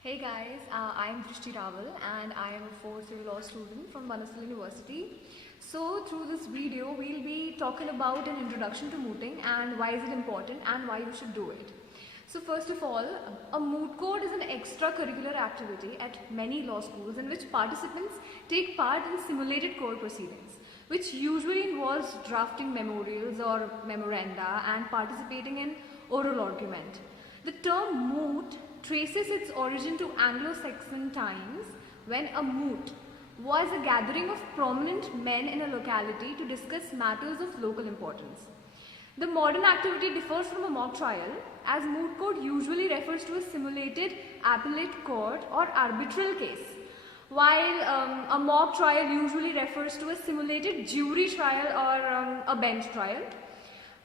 Hey guys, I'm Drishti Rawal and I am a fourth year law student from BAnsthali University. So through this video we'll be talking about an introduction to mooting and why is it important and why you should do it. So first of all, a moot court is an extracurricular activity at many law schools in which participants take part in simulated court proceedings, which usually involves drafting memorials or memoranda and participating in oral argument. The term moot traces its origin to Anglo-Saxon times when a moot was a gathering of prominent men in a locality to discuss matters of local importance. The modern activity differs from a mock trial, as moot court usually refers to a simulated appellate court or arbitral case, while a mock trial usually refers to a simulated jury trial or a bench trial.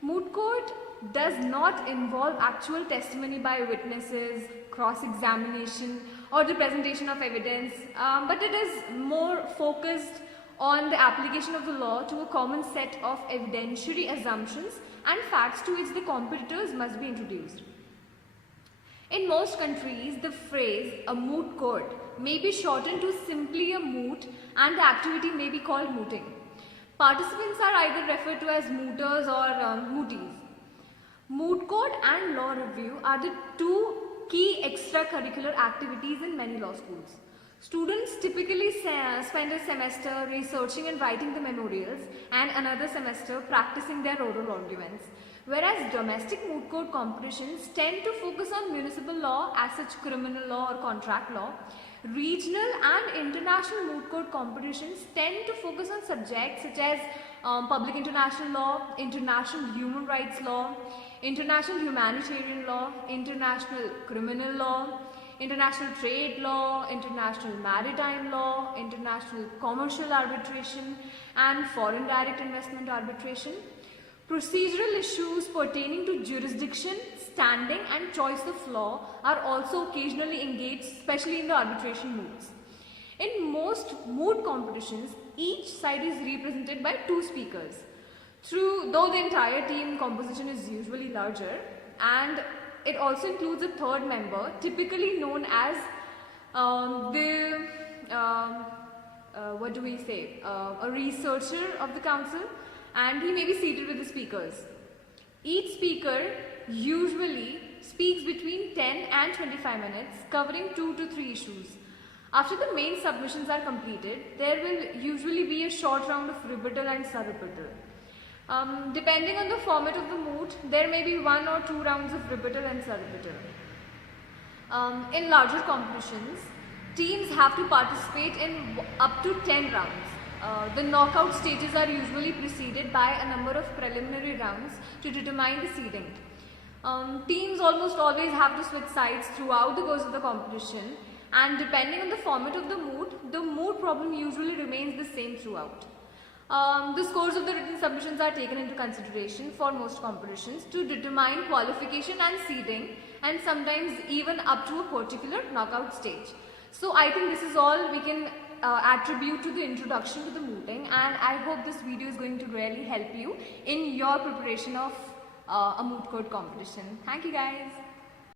Moot court does not involve actual testimony by witnesses, cross-examination or the presentation of evidence, but it is more focused on the application of the law to a common set of evidentiary assumptions and facts to which the competitors must be introduced. In most countries, the phrase a moot court may be shortened to simply a moot and the activity may be called mooting. Participants are either referred to as mooters or mooties. Moot court and law review are the two key extracurricular activities in many law schools. Students typically spend a semester researching and writing the memorials and another semester practicing their oral arguments, whereas domestic moot court competitions tend to focus on municipal law, as such criminal law or contract law. Regional and international moot court competitions tend to focus on subjects such as public international law, international human rights law, international humanitarian law, international criminal law, international trade law, international maritime law, international commercial arbitration, and foreign direct investment arbitration. Procedural issues pertaining to jurisdiction, standing, and choice of law are also occasionally engaged, especially in the arbitration moots. In most moot competitions, each side is represented by two speakers. Though the entire team composition is usually larger, and it also includes a third member, typically known as a researcher of the council, and he may be seated with the speakers. Each speaker usually speaks between 10 and 25 minutes, covering 2 to 3 issues. After the main submissions are completed, there will usually be a short round of rebuttal and surrebuttal. Depending on the format of the moot, there may be 1 or 2 rounds of rebuttal and surrebuttal. In larger competitions, teams have to participate in up to 10 rounds. The knockout stages are usually preceded by a number of preliminary rounds to determine the seeding. Teams almost always have to switch sides throughout the course of the competition, and depending on the format of the moot problem usually remains the same throughout. The scores of the written submissions are taken into consideration for most competitions to determine qualification and seeding, and sometimes even up to a particular knockout stage. So I think this is all we can attribute to the introduction to the mooting, and I hope this video is going to really help you in your preparation of a moot court competition. Thank you guys.